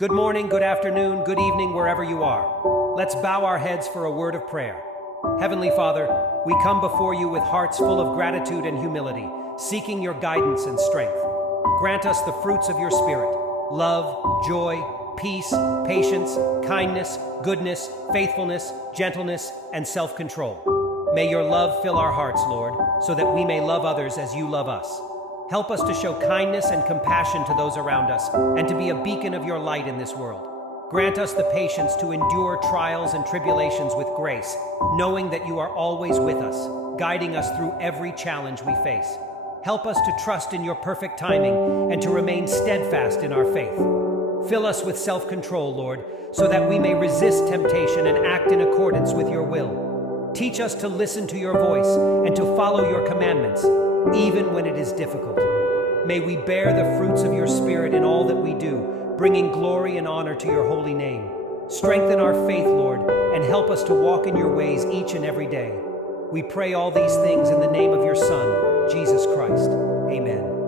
Good morning, good afternoon, good evening, wherever you are. Let's bow our heads for a word of prayer. Heavenly Father, we come before you with hearts full of gratitude and humility, seeking your guidance and strength. Grant us the fruits of your Spirit: love, joy, peace, patience, kindness, goodness, faithfulness, gentleness, and self-control. May your love fill our hearts, Lord, so that we may love others as you love us. Help us to show kindness and compassion to those around us, and to be a beacon of your light in this world. Grant us the patience to endure trials and tribulations with grace, knowing that you are always with us, guiding us through every challenge we face. Help us to trust in your perfect timing and to remain steadfast in our faith. Fill us with self-control, Lord, so that we may resist temptation and act in accordance with your will. Teach us to listen to your voice and to follow your commandments, even when it is difficult. May we bear the fruits of your Spirit in all that we do, bringing glory and honor to your holy name. Strengthen our faith, Lord, and help us to walk in your ways each and every day. We pray all these things in the name of your Son, Jesus Christ. Amen.